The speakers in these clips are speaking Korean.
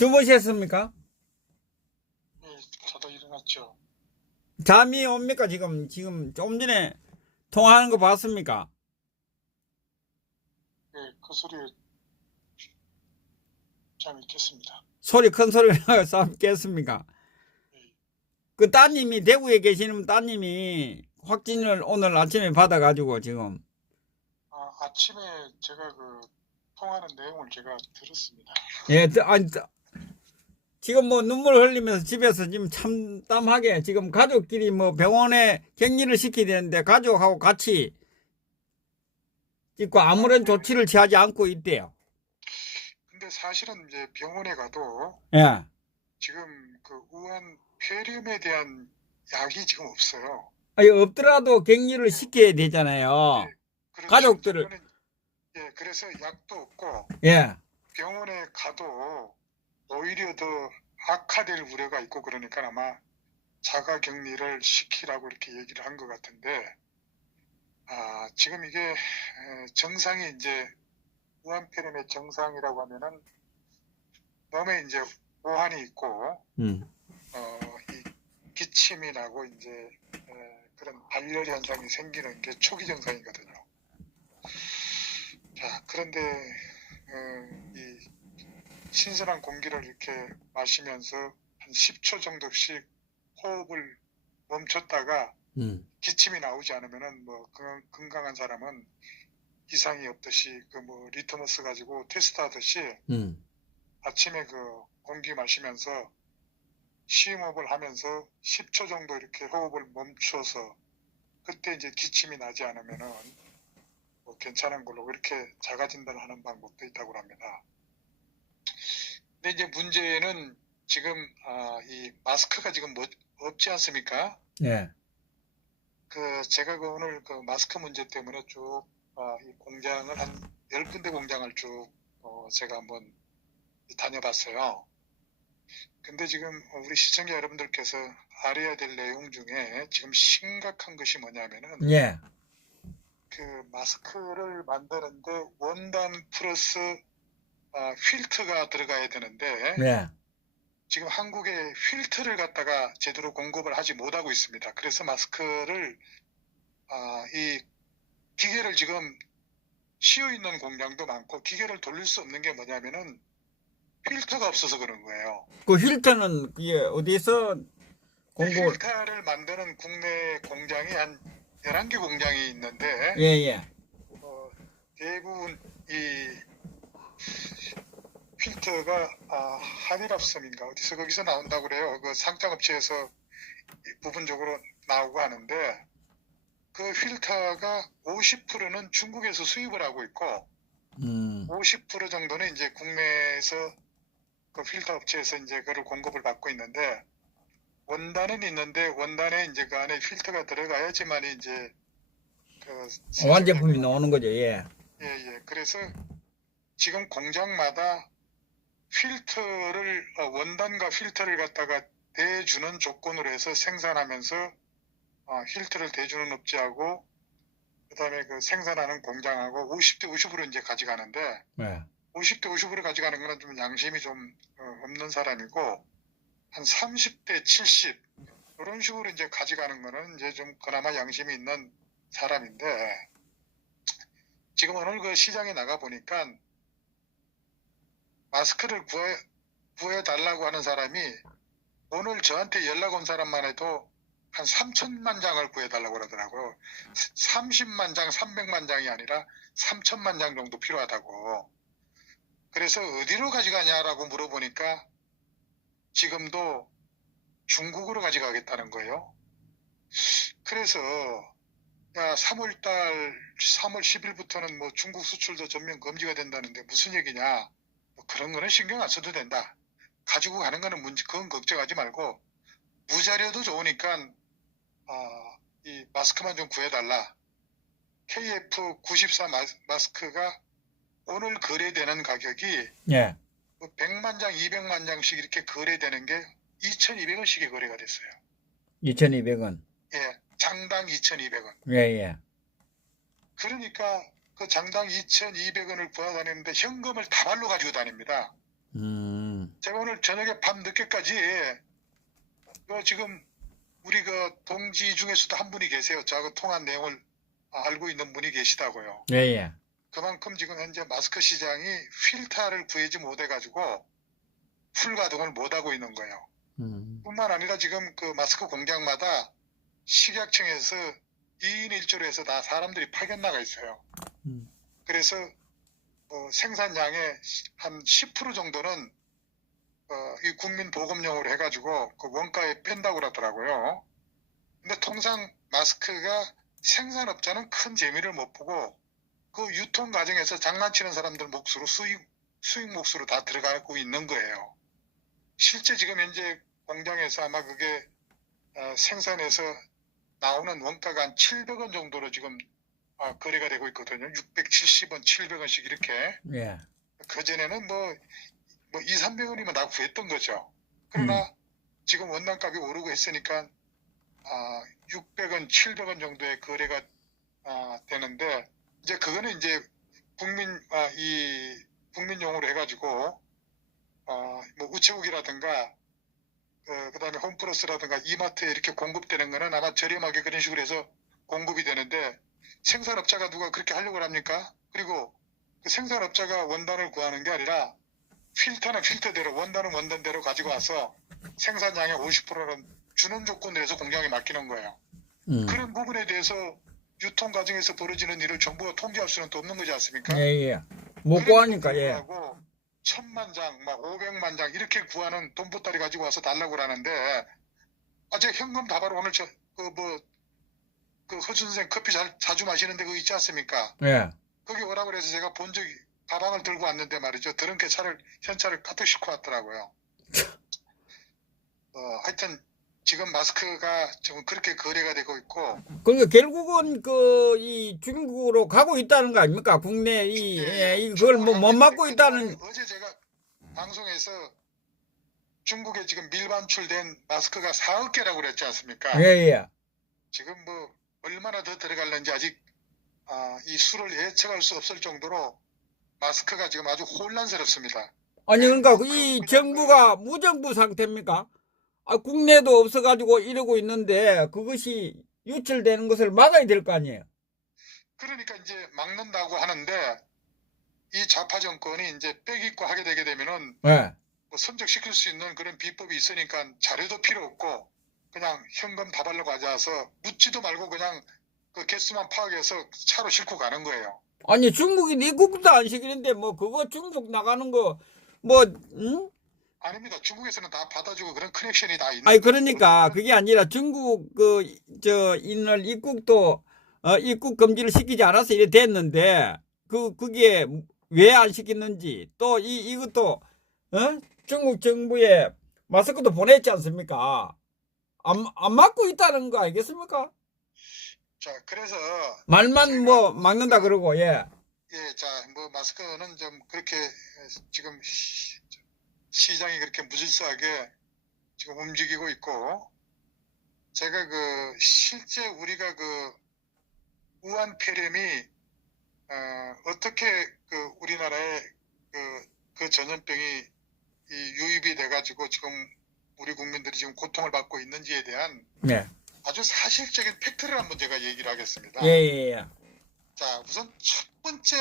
주무셨습니까? 예, 저도 일어났죠. 잠이 옵니까? 지금 좀 전에 통화하는 거 봤습니까? 예, 그 소리에 잠이 깼습니다. 큰 소리 나서 잠 깼습니까? 예, 그 따님이 대구에 계시는 따님이 확진을 오늘 아침에 받아가지고 지금 아침에 제가 그 통화하는 내용을 제가 들었습니다. 예, 아니, 지금 뭐 눈물 흘리면서 집에서 지금 참담하게 지금 가족끼리 뭐 병원에 격리를 시켜야 되는데 가족하고 같이 있고 아무런 조치를 취하지 않고 있대요. 근데 사실은 이제 병원에 가도 예. 지금 그 우한 폐렴에 대한 약이 지금 없어요. 아니, 없더라도 격리를 시켜야 되잖아요. 예, 그렇죠. 가족들을. 예, 그래서 약도 없고 예. 병원에 가도 오히려 더 악화될 우려가 있고 그러니까 아마 자가 격리를 시키라고 이렇게 얘기를 한 것 같은데, 지금 이게 정상이 이제 우한폐렴의 정상이라고 하면은 몸에 이제 오한이 있고 이 기침이 나고 이제 그런 발열 현상이 생기는 게 초기 증상이거든요. 자, 그런데 이 신선한 공기를 이렇게 마시면서 한 10초 정도씩 호흡을 멈췄다가 기침이 나오지 않으면은 뭐 건강한 사람은 이상이 없듯이 그 뭐 리트머스 가지고 테스트하듯이 아침에 그 공기 마시면서 심호흡을 하면서 10초 정도 이렇게 호흡을 멈춰서 그때 이제 기침이 나지 않으면은 뭐 괜찮은 걸로 그렇게 자가 진단을 하는 방법도 있다고 합니다. 근데 이제 문제는 지금 이 마스크가 지금 뭐 없지 않습니까? 예. 제가 오늘 그 마스크 문제 때문에 쭉 이 공장을 한 10군데 공장을 쭉 제가 한번 다녀봤어요. 근데 지금 우리 시청자 여러분들께서 알아야 될 내용 중에 지금 심각한 것이 뭐냐면은 예. 그 마스크를 만드는데 원단 플러스 필터가 들어가야 되는데 예. 지금 한국에 필터를 갖다가 제대로 공급을 하지 못하고 있습니다. 그래서 마스크를 이 기계를 지금 쉬어 있는 공장도 많고 기계를 돌릴 수 없는 게 뭐냐면은 필터가 없어서 그런 거예요. 그 힐튼은 그게 어디서 공부? 필터를 만드는 국내 공장이 한 11개 공장이 있는데 예, 예. 대부분 이 필터가 한일합섬인가 어디서 거기서 나온다고 그래요. 그 상장업체에서 부분적으로 나오고 하는데 그 필터가 50%는 중국에서 수입을 하고 있고 50% 정도는 이제 국내에서 그 필터 업체에서 이제 그를 공급을 받고 있는데 원단은 있는데 원단에 이제 그 안에 필터가 들어가야지만 이제 그 완제품이 나오는 거죠. 예. 예. 그래서 지금 공장마다 필터를 원단과 필터를 갖다가 대주는 조건으로 해서 생산하면서 필터를 대주는 업체하고 그다음에 그 생산하는 공장하고 50대 50으로 이제 가져가는데 예. 50대 50으로 가져가는 거는 좀 양심이 좀 없는 사람이고 한 30대 70 이런 식으로 이제 가져가는 거는 이제 좀 그나마 양심이 있는 사람인데 지금 오늘 그 시장에 나가 보니까 마스크를 구해 달라고 하는 사람이 오늘 저한테 연락 온 사람만 해도 한 3천만 장을 구해달라고 그러더라고요. 30만 장, 300만 장이 아니라 3천만 장 정도 필요하다고. 그래서 어디로 가져가냐라고 물어보니까 지금도 중국으로 가져가겠다는 거예요. 그래서 야 3월 10일부터는 뭐 중국 수출도 전면 금지가 된다는데 무슨 얘기냐. 뭐 그런 거는 신경 안 써도 된다. 가지고 가는 거는 문제, 그건 걱정하지 말고 무자료도 좋으니까 이 마스크만 좀 구해달라. KF94 마스크가 오늘 거래되는 가격이 예. 100만 장, 200만 장씩 이렇게 거래되는 게 2,200원씩이 거래가 됐어요. 2,200원. 예, 장당 2,200원. 예, 예. 그러니까 그 장당 2,200원을 구하다니는데 현금을 다발로 가지고 다닙니다. 제가 오늘 저녁에 밤 늦게까지 지금 우리 그 동지 중에서도 한 분이 계세요. 저하고 통한 내용을 알고 있는 분이 계시다고요. 예, 예. 그만큼 지금 현재 마스크 시장이 필터를 구하지 못해가지고 풀 가동을 못하고 있는 거예요. 뿐만 아니라 지금 그 마스크 공장마다 식약청에서 2인 1조로 해서 다 사람들이 파견 나가 있어요. 그래서 생산량의 한 10% 정도는 이 국민 보급용으로 해가지고 그 원가에 뺀다고 그러더라고요. 근데 통상 마스크가 생산업자는 큰 재미를 못 보고 그 유통 과정에서 장난치는 사람들 몫으로 수익 몫으로 다 들어가고 있는 거예요. 실제 지금 현재 공장에서 아마 그게 생산해서 나오는 원가가 한 700원 정도로 지금 거래가 되고 있거든요. 670원, 700원씩 이렇게. 예. 그전에는 뭐 2, 300원이면 다 구했던 거죠. 그러나 지금 원단값이 오르고 했으니까 600원, 700원 정도의 거래가 되는데 이제 그거는 이제 국민용으로 해가지고 뭐 우체국이라든가 그다음에 홈플러스라든가 이마트에 이렇게 공급되는 거는 아마 저렴하게 그런 식으로 해서 공급이 되는데 생산업자가 누가 그렇게 하려고 합니까? 그리고 그 생산업자가 원단을 구하는 게 아니라 필터는 필터대로 원단은 원단대로 가지고 와서 생산량의 50%는 주는 조건을 해서 공장에 맡기는 거예요. 그런 부분에 대해서 유통 과정에서 벌어지는 일을 정부가 통제할 수는 또 없는 거지 않습니까? 예, 예. 못 구하니까, 예. 1000만 장, 막 500만 장 이렇게 구하는 돈보따리 가지고 와서 달라고 그러는데 제가 현금 다바로 오늘 그 허준 선생 커피 자주 마시는데 그거 있지 않습니까? 예. 거기 오라고 그래서 제가 본 적이 가방을 들고 왔는데 말이죠. 드럼캐 현찰을 가득 싣고 왔더라고요. 하여튼 지금 마스크가 지금 그렇게 거래가 되고 있고. 그러니까 결국은 이 중국으로 가고 있다는 거 아닙니까? 국내 이걸 뭐 못 막고 있다는. 어제 제가 방송에서 중국에 지금 밀반출된 마스크가 4억 개라고 그랬지 않습니까? 예, 예. 지금 뭐 얼마나 더 들어갈는지 아직 이 수를 예측할 수 없을 정도로 마스크가 지금 아주 혼란스럽습니다. 아니 그러니까 이 정부가 무정부 상태입니까? 국내도 없어가지고 이러고 있는데 그것이 유출되는 것을 막아야 될 거 아니에요. 그러니까 이제 막는다고 하는데 이 좌파 정권이 이제 빼기고 하게 되게 되면은 네. 뭐 선적시킬 수 있는 그런 비법이 있으니까 자료도 필요 없고 그냥 현금 다발로 가져와서 묻지도 말고 그냥 그 개수만 파악해서 차로 싣고 가는 거예요. 아니 중국이 입국도 안 시키는데 뭐 그거 중국 나가는 거 뭐 응? 아닙니다. 중국에서는 다 받아주고 그런 커넥션이 다 있는. 아니 그러니까 그게 아니라 중국 인을 입국도 입국 금지를 시키지 않아서 이래 됐는데 그게 왜 안 시켰는지 또 이것도 중국 정부에 마스크도 보냈지 않습니까? 안 막고 있다는 거 알겠습니까? 자, 그래서 말만 뭐 막는다 그러고 예. 예, 자, 뭐 마스크는 좀 그렇게 지금 시장이 그렇게 무질서하게 지금 움직이고 있고, 제가 실제 우리가 우한 폐렴이 어떻게 우리나라에 그 전염병이 유입이 돼가지고 지금 우리 국민들이 지금 고통을 받고 있는지에 대한 네. 아주 사실적인 팩트를 한번 제가 얘기를 하겠습니다. 예. 자, 우선 첫 번째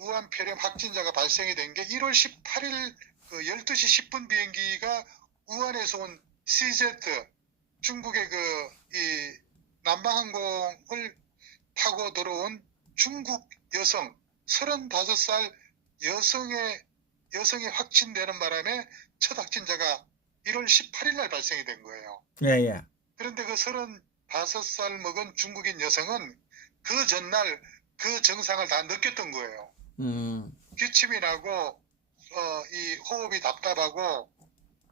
우한 폐렴 확진자가 발생이 된 게 1월 18일 12시 10분 비행기가 우한에서 온 CZ 중국의 이 남방항공을 타고 들어온 중국 여성 35살 여성이 확진되는 바람에 첫 확진자가 1월 18일 날 발생이 된 거예요. 예. 그런데 그 35살 먹은 중국인 여성은 그 전날 그 증상을 다 느꼈던 거예요. 기침이 나고 이 호흡이 답답하고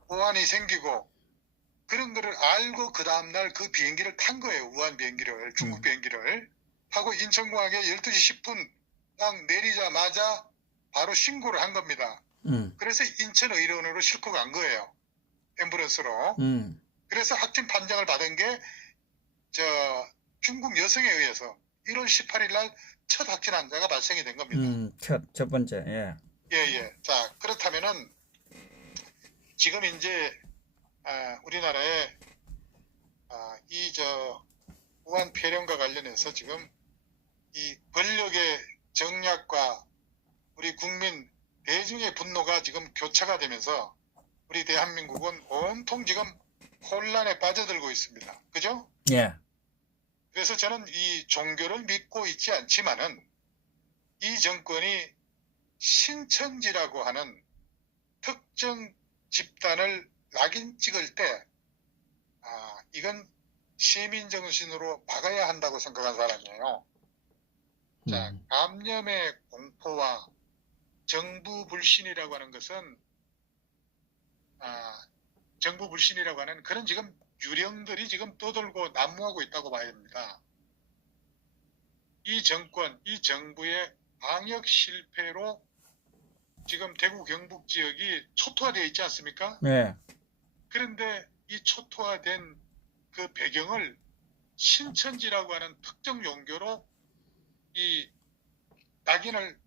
오한이 생기고 그런 거를 알고 그 다음날 그 비행기를 탄 거예요. 우한 비행기를, 중국 비행기를 타고 인천공항에 12시 10분 딱 내리자마자 바로 신고를 한 겁니다. 그래서 인천의료원으로 싣고 간 거예요. 앰뷸런스로. 그래서 확진 판정을 받은 게 중국 여성에 의해서 1월 18일 날 첫 확진 환자가 발생이 된 겁니다. 첫 번째, 예. 예. 자, 그렇다면은, 지금 이제 우리나라에 우한 폐렴과 관련해서 지금 이 권력의 정략과 우리 국민 대중의 분노가 지금 교차가 되면서 우리 대한민국은 온통 지금 혼란에 빠져들고 있습니다. 그죠? 예. 그래서 저는 이 종교를 믿고 있지 않지만은 이 정권이 신천지라고 하는 특정 집단을 낙인 찍을 때 이건 시민정신으로 막아야 한다고 생각한 사람이에요. 자, 감염의 공포와 정부 불신이라고 하는 것은 정부 불신이라고 하는 그런 지금 유령들이 지금 떠돌고 난무하고 있다고 봐야 됩니다. 이 정권, 이 정부의 방역 실패로 지금 대구 경북 지역이 초토화되어 있지 않습니까? 예. 그런데 이 초토화된 그 배경을 신천지라고 하는 특정 종교로 이 낙인을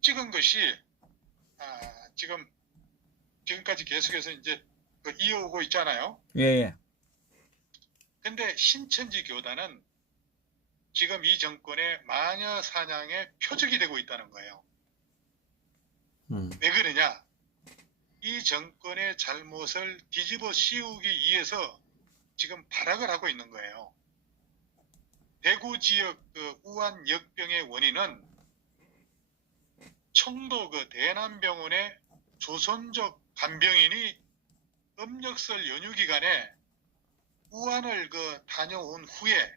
찍은 것이 지금까지 계속해서 이제 이어오고 있잖아요. 예. 근데 신천지 교단은 지금 이 정권의 마녀 사냥의 표적이 되고 있다는 거예요. 왜 그러냐? 이 정권의 잘못을 뒤집어 씌우기 위해서 지금 발악을 하고 있는 거예요. 대구 지역 우한 역병의 원인은 청도 대남병원의 조선족 간병인이 음력설 연휴 기간에 우한을 다녀온 후에,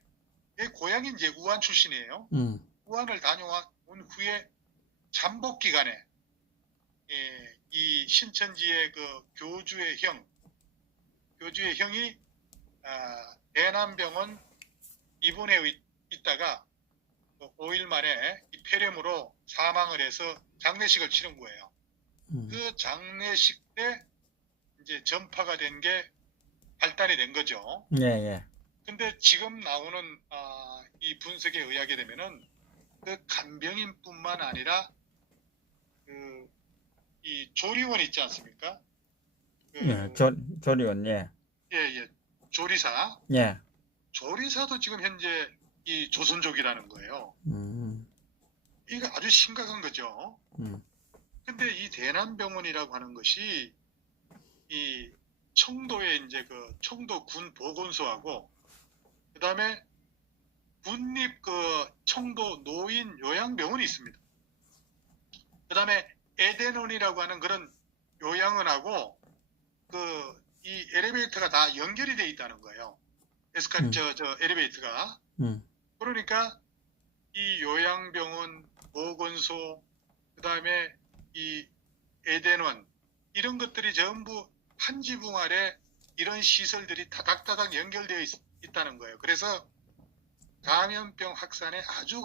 고향이 이제 우한 출신이에요. 우한을 다녀온 후에 잠복 기간에 이 신천지의 교주의 형이 대남병원 입원해 있다가 5일 만에 이 폐렴으로 사망을 해서 장례식을 치른 거예요. 그 장례식 때 이제 전파가 된 게 발단이 된 거죠. 예. 근데 지금 나오는 이 분석에 의하게 되면은 그 간병인뿐만 아니라 이 조리원 있지 않습니까? 조리원, 예. 예. 조리사. 예. 조리사도 지금 현재 이 조선족이라는 거예요. 이거 아주 심각한 거죠. 근데 이 대남병원이라고 하는 것이 이 청도에 이제 청도 군 보건소하고 그다음에 군립 청도 노인 요양병원이 있습니다. 그다음에 에덴원이라고 하는 그런 요양원하고 이 엘리베이터가 다 연결이 돼 있다는 거예요. 엘리베이터가. 그러니까 이 요양병원, 보건소, 그다음에 이 에덴원 이런 것들이 전부 한 지붕 아래 이런 시설들이 다닥다닥 연결되어 있다는 거예요. 그래서 감염병 확산에 아주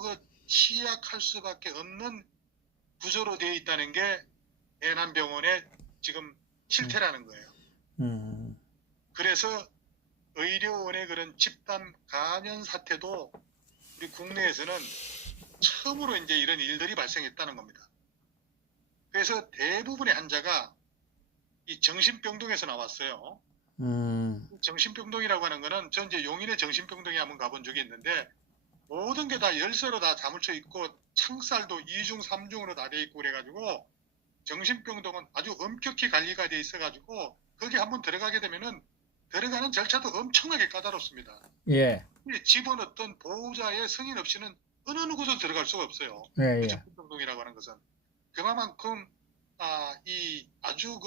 취약할 수밖에 없는 구조로 되어 있다는 게 대남병원의 지금 실태라는 거예요. 그래서 의료원의 그런 집단 감염 사태도 우리 국내에서는 처음으로 이제 이런 일들이 발생했다는 겁니다. 그래서 대부분의 환자가 이 정신병동에서 나왔어요. 정신병동이라고 하는 거는 전 이제 용인의 정신병동에 한번 가본 적이 있는데 모든 게 다 열쇠로 다 자물쳐 있고 창살도 2중, 3중으로 다 돼 있고 그래가지고 정신병동은 아주 엄격히 관리가 돼 있어가지고 거기 한번 들어가게 되면은 들어가는 절차도 엄청나게 까다롭습니다. 예. 집어넣었던 보호자의 승인 없이는 어느 누구도 들어갈 수가 없어요. 예. 정신병동이라고 하는 것은 그만큼 이 아주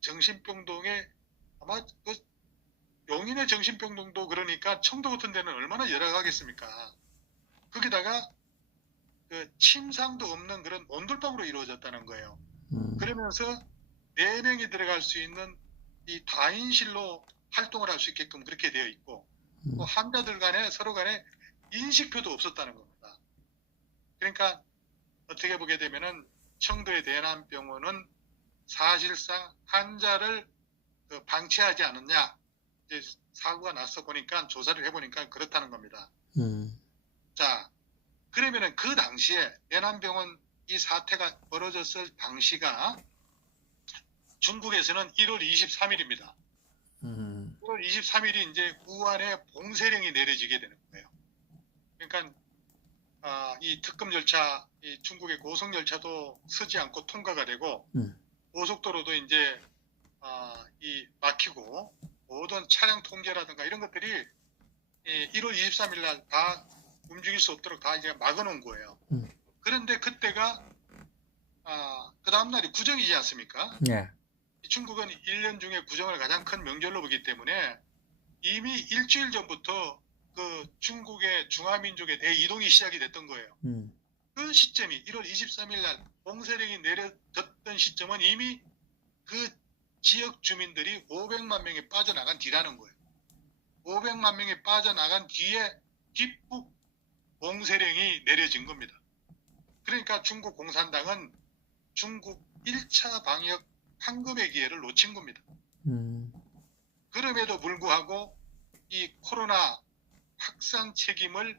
정신병동에 아마 용인의 정신병동도 그러니까 청도 같은 데는 얼마나 열악하겠습니까? 거기다가 침상도 없는 그런 온돌방으로 이루어졌다는 거예요. 그러면서 4명이 들어갈 수 있는 이 다인실로 활동을 할 수 있게끔 그렇게 되어 있고 또 환자들 간에 서로 간에 인식표도 없었다는 겁니다. 그러니까 어떻게 보게 되면은 청도의 대남병원은 사실상 환자를 방치하지 않았냐 이제 사고가 나서 보니까 조사를 해보니까 그렇다는 겁니다. 자, 그러면은 그 당시에 대남병원 이 사태가 벌어졌을 당시가 중국에서는 1월 23일입니다. 1월 23일이 이제 우한에 봉쇄령이 내려지게 되는 거예요. 그러니까 이 특검 절차, 이 중국의 고속 열차도 서지 않고 통과가 되고 고속도로도 이제 이 막히고 모든 차량 통제라든가 이런 것들이 1월 23일 날 다 움직일 수 없도록 다 이제 막아놓은 거예요. 그런데 그때가 그 다음날이 구정이지 않습니까? 예. 중국은 1년 중에 구정을 가장 큰 명절로 보기 때문에 이미 일주일 전부터 그 중국의 중화민족의 대이동이 시작이 됐던 거예요. 그 시점이 1월 23일 날 봉쇄령이 내려졌던 시점은 이미 그 지역 주민들이 500만 명이 빠져나간 뒤라는 거예요. 500만 명이 빠져나간 뒤에 뒷북 봉쇄령이 내려진 겁니다. 그러니까 중국 공산당은 중국 1차 방역 황금의 기회를 놓친 겁니다. 그럼에도 불구하고 이 코로나 확산 책임을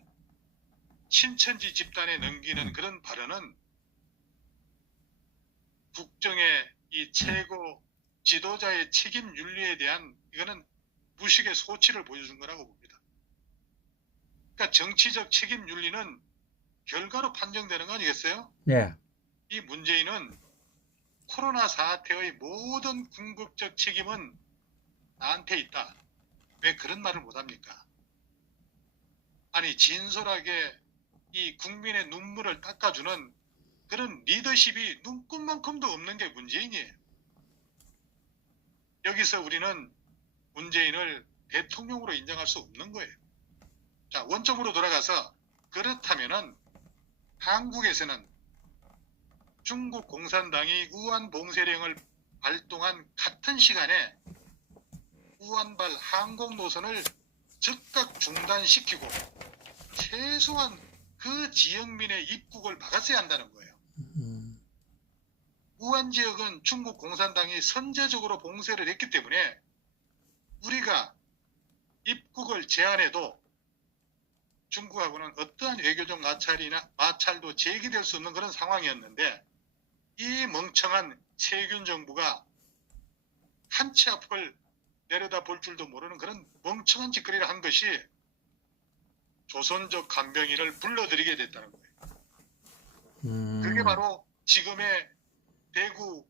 신천지 집단에 넘기는 그런 발언은 국정의 이 최고 지도자의 책임 윤리에 대한 이거는 무식의 소치를 보여준 거라고 봅니다. 그러니까 정치적 책임 윤리는 결과로 판정되는 거 아니겠어요? 예. 이 문재인은 코로나 사태의 모든 궁극적 책임은 나한테 있다. 왜 그런 말을 못합니까? 아니 진솔하게 이 국민의 눈물을 닦아주는 그런 리더십이 눈꼽만큼도 없는 게 문재인이에요. 여기서 우리는 문재인을 대통령으로 인정할 수 없는 거예요. 자, 원점으로 돌아가서 그렇다면은 한국에서는 중국 공산당이 우한 봉쇄령을 발동한 같은 시간에 우한발 항공 노선을 즉각 중단시키고 최소한 그 지역민의 입국을 막았어야 한다는 거예요. 우한 지역은 중국 공산당이 선제적으로 봉쇄를 했기 때문에 우리가 입국을 제한해도 중국하고는 어떠한 외교적 마찰도 제기될 수 없는 그런 상황이었는데 이 멍청한 세균 정부가 한 치 앞을 내려다 볼 줄도 모르는 그런 멍청한 짓거리를 한 것이 조선족 간병인을 불러들이게 됐다는 거예요. 그게 바로 지금의 대구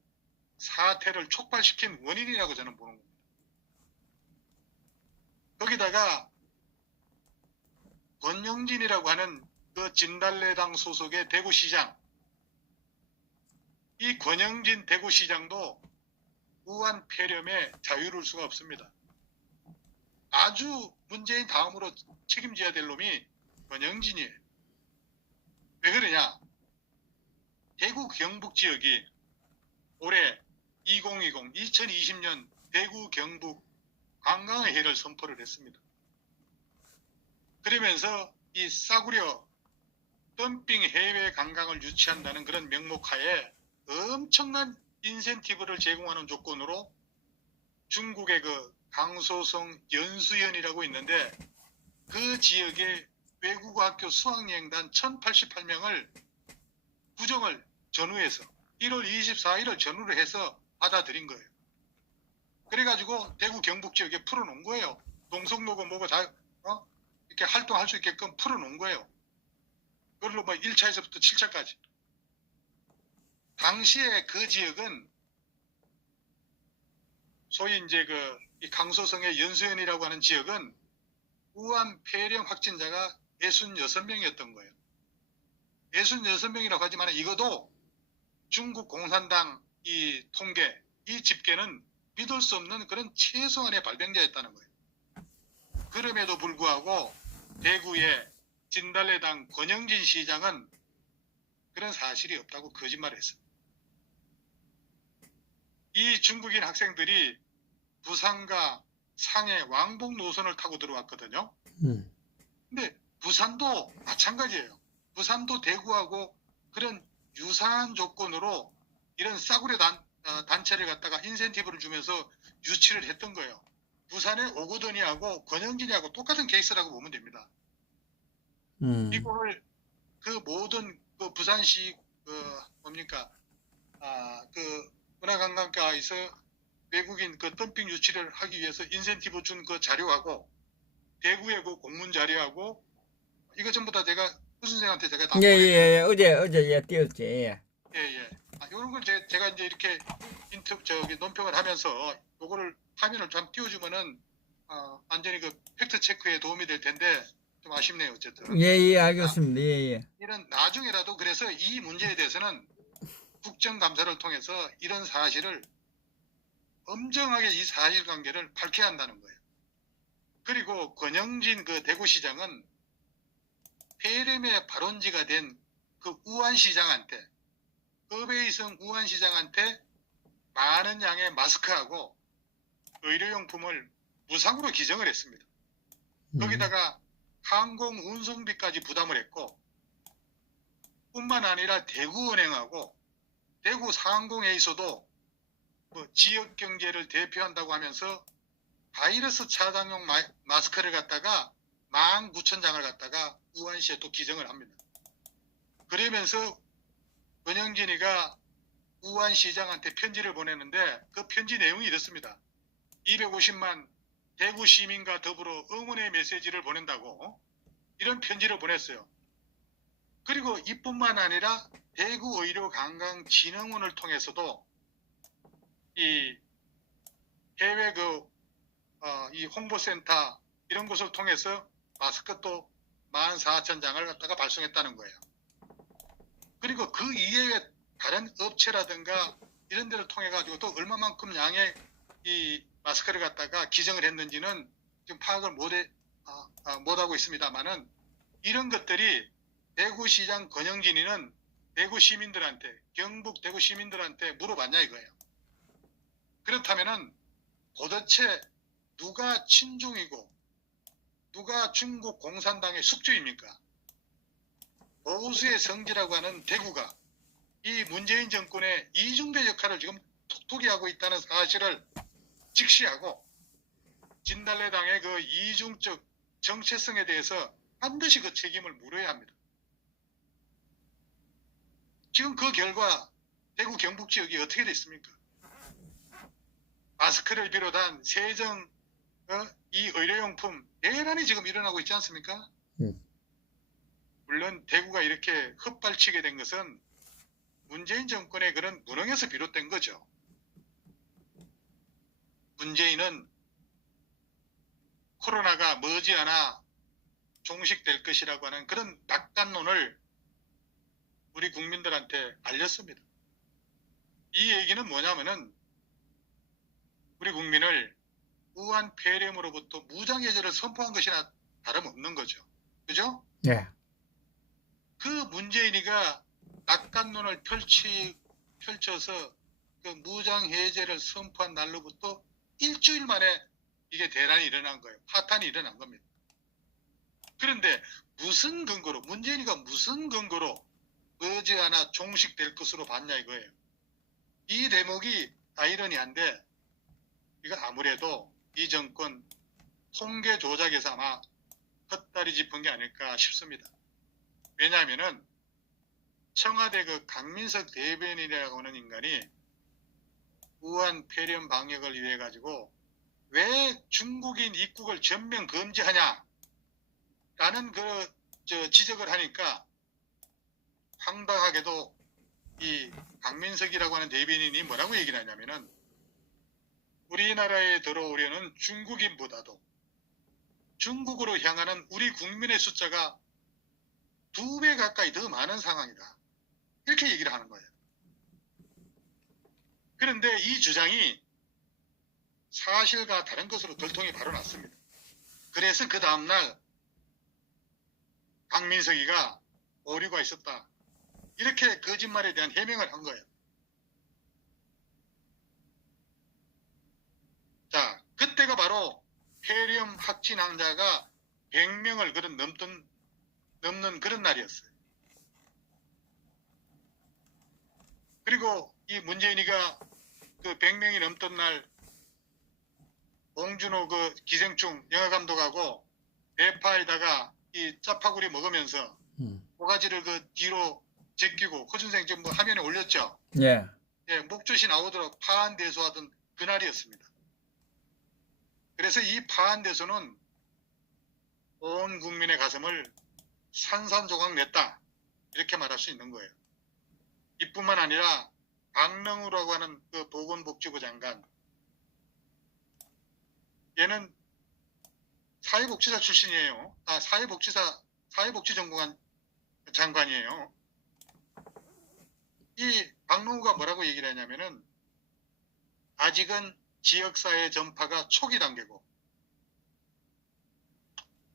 사태를 촉발시킨 원인이라고 저는 보는 겁니다. 거기다가 권영진이라고 하는 그 진달래당 소속의 대구시장, 이 권영진 대구시장도 우한 폐렴에 자유로울 수가 없습니다. 아주 문재인 다음으로 책임져야 될 놈이 권영진이에요. 왜 그러냐? 대구 경북 지역이 올해 2020년 대구 경북 관광의 해를 선포를 했습니다. 그러면서 이 싸구려 덤핑 해외 관광을 유치한다는 그런 명목하에 엄청난 인센티브를 제공하는 조건으로 중국의 그 강소성 연수연이라고 있는데 그 지역의 외국어 학교 수학여행단 1088명을 구정을 전후해서 1월 24일을 전후로 해서 받아들인 거예요. 그래가지고 대구 경북 지역에 풀어놓은 거예요. 동성로고 뭐고 다 이렇게 활동할 수 있게끔 풀어놓은 거예요. 그걸로 뭐 1차에서부터 7차까지. 당시에 그 지역은 소위 이제 이 강소성의 연수연이라고 하는 지역은 우한 폐렴 확진자가 66명이었던 거예요. 66명이라고 하지만 이것도 중국 공산당 이 통계, 이 집계는 믿을 수 없는 그런 최소한의 발병자였다는 거예요. 그럼에도 불구하고 대구의 진달래당 권영진 시장은 그런 사실이 없다고 거짓말을 했어요. 이 중국인 학생들이 부산과 상해 왕복 노선을 타고 들어왔거든요. 근데 부산도 마찬가지예요. 부산도 대구하고 그런 유사한 조건으로 이런 싸구려 단체를 갖다가 인센티브를 주면서 유치를 했던 거예요. 부산의 오거돈이하고 권영진이하고 똑같은 케이스라고 보면 됩니다. 이걸 그 모든 그 부산시 뭡니까 그 문화관광과에서 외국인 그 덤핑 유치를 하기 위해서 인센티브 준 그 자료하고 대구의 그 공문 자료하고 이거 전부 다 제가 hu 선생한테 제가 다 예, 보내드렸 예, 예. 어제, 예, 띄웠지. 예. 예. 이런 걸 제가 이제 이렇게 논평을 하면서 요거를 화면을 좀 띄워주면은 완전히 그 팩트 체크에 도움이 될 텐데 좀 아쉽네요 어쨌든. 예, 예, 알겠습니다. 예, 예. 이런 나중에라도 그래서 이 문제에 대해서는 국정감사를 통해서 이런 사실을 엄정하게 이 사실관계를 밝혀야 한다는 거예요. 그리고 권영진 그 대구시장은 폐렴의 발원지가 된 그 우한시장한테 허베이성 우한시장한테 많은 양의 마스크하고 의료용품을 무상으로 기증을 했습니다. 거기다가 항공 운송비까지 부담을 했고 뿐만 아니라 대구은행하고 대구 상항공에서도 뭐 지역경제를 대표한다고 하면서 바이러스 차단용 마스크를 갖다가 19,000장을 갖다가 우한시에 또 기증을 합니다. 그러면서 권영진이가 우한시장한테 편지를 보냈는데 그 편지 내용이 이렇습니다. 250만 대구 시민과 더불어 응원의 메시지를 보낸다고 이런 편지를 보냈어요. 그리고 이뿐만 아니라 대구의료관광진흥원을 통해서도 이 해외 이 홍보센터 이런 곳을 통해서 마스크 또 14,000장을 갖다가 발송했다는 거예요. 그리고 그 이외에 다른 업체라든가 이런 데를 통해 가지고 또 얼마만큼 양의 이 마스크를 갖다가 기증을 했는지는 지금 파악을 못하고 있습니다만은 이런 것들이 대구시장 권영진이는 대구 시민들한테 경북 대구 시민들한테 물어봤냐 이거예요. 그렇다면은 도대체 누가 친중이고 누가 중국 공산당의 숙주입니까? 보수의 성지라고 하는 대구가 이 문재인 정권의 이중대 역할을 지금 톡톡히 하고 있다는 사실을 직시하고 진달래당의 그 이중적 정체성에 대해서 반드시 그 책임을 물어야 합니다. 지금 그 결과 대구 경북 지역이 어떻게 됐습니까? 마스크를 비롯한 세정, 이 의료용품 대란이 지금 일어나고 있지 않습니까? 물론 대구가 이렇게 헛발치게 된 것은 문재인 정권의 그런 무능에서 비롯된 거죠. 문재인은 코로나가 머지않아 종식될 것이라고 하는 그런 낙관론을 우리 국민들한테 알렸습니다. 이 얘기는 뭐냐면은 우리 국민을 우한 폐렴으로부터 무장해제를 선포한 것이나 다름없는 거죠. 그죠? 예. 그 문재인이가 낙관론을 펼쳐서 그 무장해제를 선포한 날로부터 일주일 만에 이게 대란이 일어난 거예요. 파탄이 일어난 겁니다. 그런데 무슨 근거로 문재인이가 무슨 근거로 머지않아 종식될 것으로 봤냐 이거예요. 이 대목이 아이러니한데 이거 아무래도 이 정권 통계 조작에서 아마 헛다리 짚은 게 아닐까 싶습니다. 왜냐하면은 청와대 그 강민석 대변인이라고 하는 인간이 우한 폐렴 방역을 위해 가지고 왜 중국인 입국을 전면 금지하냐 라는 지적을 하니까 황당하게도 이 강민석이라고 하는 대변인이 뭐라고 얘기를 하냐면은 우리나라에 들어오려는 중국인보다도 중국으로 향하는 우리 국민의 숫자가 2배 가까이 더 많은 상황이다. 이렇게 얘기를 하는 거예요. 그런데 이 주장이 사실과 다른 것으로 들통이 바로 났습니다. 그래서 그 다음날 강민석이가 오류가 있었다. 이렇게 거짓말에 대한 해명을 한 거예요. 자, 그때가 바로 폐렴 확진 환자가 100명을 넘는 그런 날이었어요. 그리고 이 문재인이가 그 100명이 넘던 날 봉준호 그 기생충 영화감독하고 대파에다가 이 짜파구리 먹으면서 모가지를 그 뒤로 제끼고 허준생 지금 뭐 화면에 올렸죠. 예. 예, 목젖이 나오도록 파한대소하던 그날이었습니다. 그래서 이 파한대소는 온 국민의 가슴을 산산조각 냈다, 이렇게 말할 수 있는 거예요. 이뿐만 아니라 박능우라고 하는 그 보건복지부 장관, 얘는 사회복지사 출신이에요. 사회복지전공한 장관이에요. 이 박능우가 뭐라고 얘기를 하냐면은, 아직은 지역사회 전파가 초기 단계고,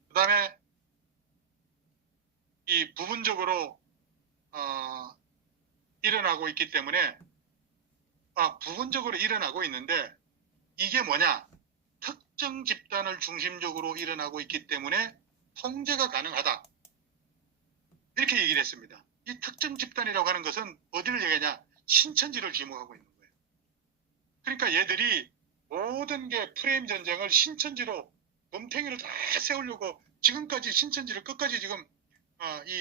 그 다음에 이 부분적으로 일어나고 있기 때문에, 부분적으로 일어나고 있는데, 이게 뭐냐? 특정 집단을 중심적으로 일어나고 있기 때문에 통제가 가능하다, 이렇게 얘기를 했습니다. 이 특정 집단이라고 하는 것은 어디를 얘기하냐? 신천지를 지목하고 있는 거예요. 그러니까 얘들이 모든 게 프레임 전쟁을 신천지로 덤탱이를 다 세우려고 지금까지 신천지를 끝까지 지금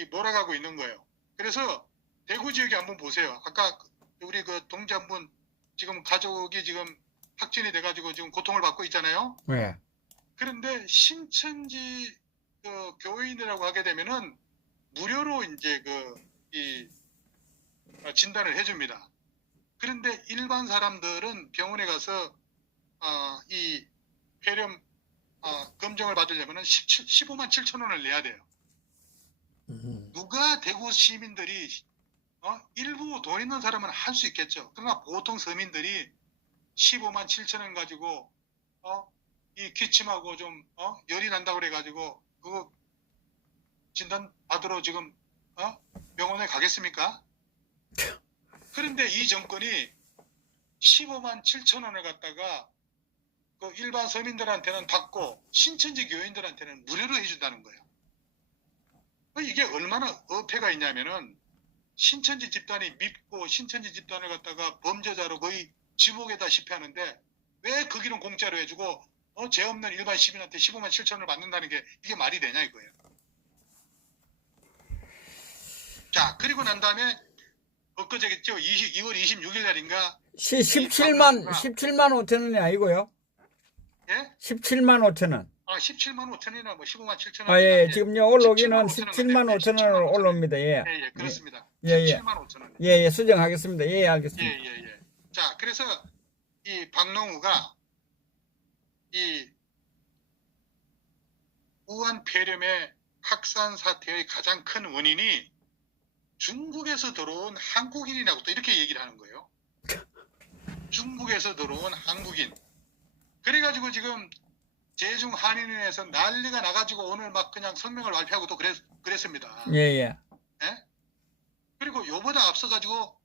몰아가고 있는 거예요. 그래서 대구 지역에 한번 보세요. 아까 우리 그 동지 한 분 지금 가족이 지금 확진이 돼가지고 지금 고통을 받고 있잖아요. 네. 그런데 신천지 그 교인이라고 하게 되면은 무료로 이제 진단을 해줍니다. 그런데 일반 사람들은 병원에 가서 이 폐렴 검정을 받으려면은 15만 7천 원을 내야 돼요. 누가 대구 시민들이 일부 돈 있는 사람은 할 수 있겠죠. 그러나 보통 서민들이 15만 7천 원 가지고 이 기침하고 좀 열이 난다고 그래가지고 그거 진단 받으러 지금 병원에 가겠습니까? 그런데 이 정권이 15만 7천 원을 갖다가 그 일반 서민들한테는 받고 신천지 교인들한테는 무료로 해준다는 거예요. 이게 얼마나 어폐가 있냐면은, 신천지 집단이 믿고 신천지 집단을 갖다가 범죄자로 거의 지목에다시피 하는데, 왜 거기는 공짜로 해주고 죄 없는 일반 시민한테 15만 7천 원을 받는다는 게 이게 말이 되냐 이거예요. 자, 그리고 난 다음에 엊그제겠죠. 2월 26일 날인가 17만 5천 원이 아니고요. 예? 17만 5천 원. 17만 5천 원이나 뭐 15만 7천 원. 예, 지금요 올라오기는 17만 17만 5천 원으로 올라옵니다. 예. 예, 그렇습니다. 예. 17만 5천 원. 예, 수정하겠습니다. 예, 알겠습니다. 예. 자, 그래서 이 박능우가 이 우한 폐렴의 확산 사태의 가장 큰 원인이 중국에서 들어온 한국인이라고 또 이렇게 얘기를 하는 거예요. 중국에서 들어온 한국인. 그래가지고 지금 제중 한인회에서 난리가 나가지고 오늘 막 그냥 성명을 발표하고 또 그랬습니다. 예. 예? 그리고 요보다 앞서가지고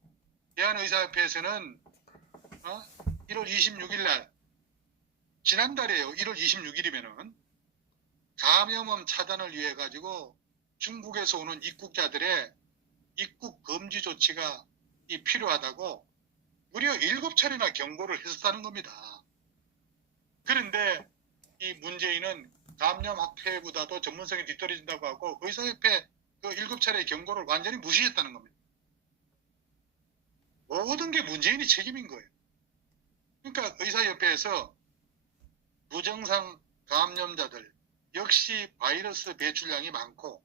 대한의사협회에서는 1월 26일 날, 지난달이에요. 1월 26일이면은 감염원 차단을 위해 가지고 중국에서 오는 입국자들의 입국 금지 조치가 필요하다고 무려 7차례나 경고를 했었다는 겁니다. 그런데 이 문재인은 감염 확대보다도 전문성이 뒤떨어진다고 하고 의사협회 그 7차례의 경고를 완전히 무시했다는 겁니다. 모든 게 문재인이 책임인 거예요. 그러니까 의사협회에서 무증상 감염자들 역시 바이러스 배출량이 많고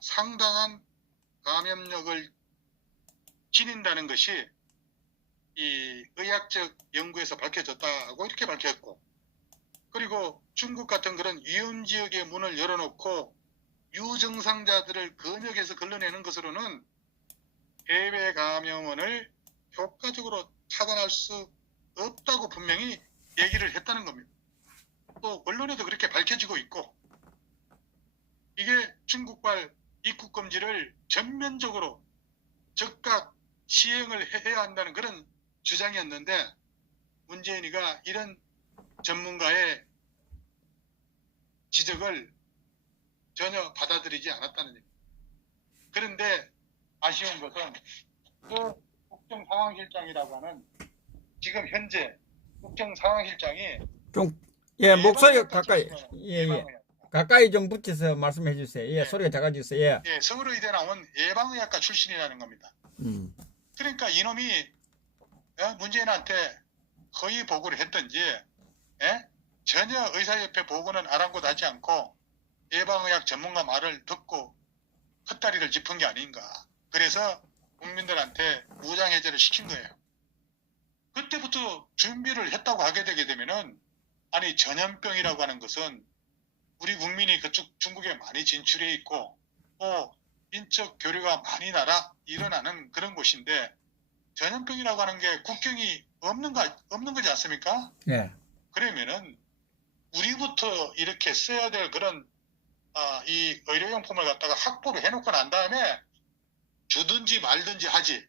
상당한 감염력을 지닌다는 것이 이 의학적 연구에서 밝혀졌다고 이렇게 밝혔고, 그리고 중국 같은 그런 위험 지역의 문을 열어놓고 유증상자들을 검역해서 걸러내는 것으로는 해외 감염원을 효과적으로 차단할 수 없다고 분명히 얘기를 했다는 겁니다. 또 언론에도 그렇게 밝혀지고 있고, 이게 중국발 입국 금지를 전면적으로 즉각 시행을 해야 한다는 그런 주장이었는데, 문재인이가 이런 전문가의 지적을 전혀 받아들이지 않았다는 얘기입니다. 그런데 아쉬운 것은 그 국정상황실장이라고 하는 지금 현재 국정상황실장이 목소리가 가까이 가까이 좀 붙여서 말씀해 주세요. 예, 소리가 작아지세요. 예, 서울의대 나온 예방의학과 출신이라는 겁니다. 그러니까 이놈이 문재인한테 허위 보고를 했든지, 예? 전혀 의사협회 보고는 아랑곳하지 않고 예방의학 전문가 말을 듣고 헛다리를 짚은 게 아닌가. 그래서 국민들한테 무장해제를 시킨 거예요. 그때부터 준비를 했다고 하게 되게 되면은, 아니, 전염병이라고 하는 것은 우리 국민이 그쪽 중국에 많이 진출해 있고 또 인적 교류가 많이 일어나는 그런 곳인데, 전염병이라고 하는 게 국경이 없는 거지 않습니까? 예. 그러면은 우리부터 이렇게 써야 될 그런 이 의료용품을 갖다가 확보를 해놓고 난 다음에 주든지 말든지 하지,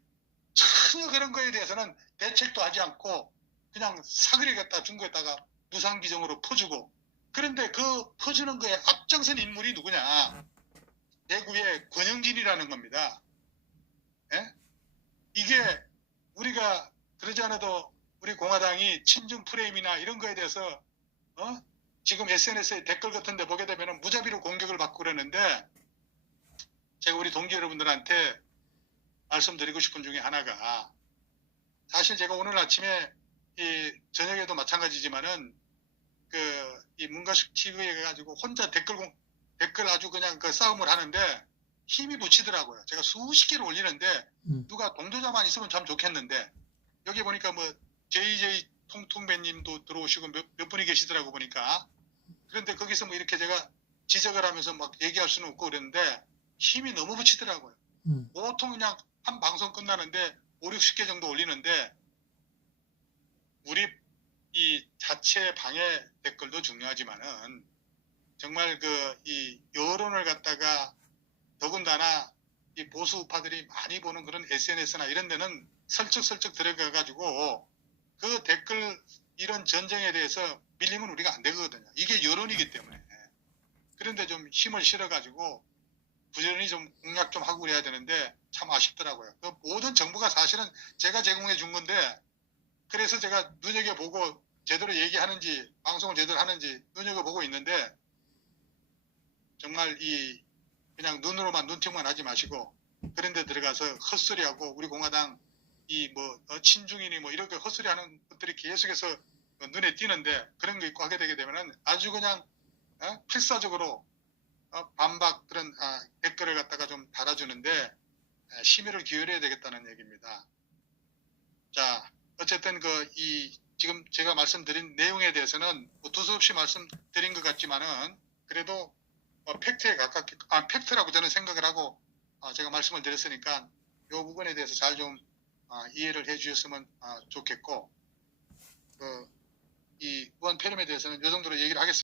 전혀 그런 거에 대해서는 대책도 하지 않고 그냥 사그리 갖다 중국에다가 무상기정으로 퍼주고. 그런데 그 퍼주는 거에 앞장선 인물이 누구냐? 대구의 권영진이라는 겁니다. 예? 이게 우리가 그러지 않아도 우리 공화당이 친중 프레임이나 이런 거에 대해서 지금 SNS에 댓글 같은 데 보게 되면 무자비로 공격을 받고 그러는데, 제가 우리 동지 여러분들한테 말씀드리고 싶은 중에 하나가, 사실 제가 오늘 아침에 이 저녁에도 마찬가지지만은 이 문가식 TV에 가지고 혼자 댓글 아주 그냥 그 싸움을 하는데 힘이 붙이더라고요. 제가 수십 개를 올리는데 누가 동조자만 있으면 참 좋겠는데, 여기 보니까 뭐 JJ 통통배님도 들어오시고 몇 분이 계시더라고 보니까. 그런데 거기서 뭐 이렇게 제가 지적을 하면서 막 얘기할 수는 없고 그랬는데 힘이 너무 붙이더라고요. 보통 그냥 한 방송 끝나는데 5, 60개 정도 올리는데, 우리 이 자체 방해 댓글도 중요하지만은 정말 이 여론을 갖다가 더군다나 이 보수 우파들이 많이 보는 그런 SNS나 이런 데는 설쩍설쩍 들어가 가지고 그 댓글 이런 전쟁에 대해서 밀리면 우리가 안 되거든요. 이게 여론이기 때문에. 그런데 좀 힘을 실어 가지고 부지런히 좀 공략 좀 하고 그래야 되는데 참 아쉽더라고요. 그 모든 정보가 사실은 제가 제공해 준 건데, 그래서 제가 눈여겨보고 제대로 얘기하는지 방송을 제대로 하는지 눈여겨보고 있는데, 정말 그냥 눈으로만 눈팅만 하지 마시고 그런 데 들어가서 헛소리하고 우리 공화당 친중이니 뭐 이렇게 헛소리하는 것들이 계속해서 눈에 띄는데, 그런 거 있고 하게 되게 되면은 아주 그냥 필사적으로 반박 그런 댓글을 갖다가 좀 달아주는데 심혈을 기울여야 되겠다는 얘기입니다. 자, 어쨌든 지금 제가 말씀드린 내용에 대해서는 뭐 두서없이 말씀드린 것 같지만은 그래도 팩트에 가깝게, 팩트라고 저는 생각을 하고 제가 말씀을 드렸으니까 이 부분에 대해서 잘 좀 이해를 해 주셨으면 좋겠고, 이 무한 폐렴에 대해서는 이 정도로 얘기를 하겠습니다.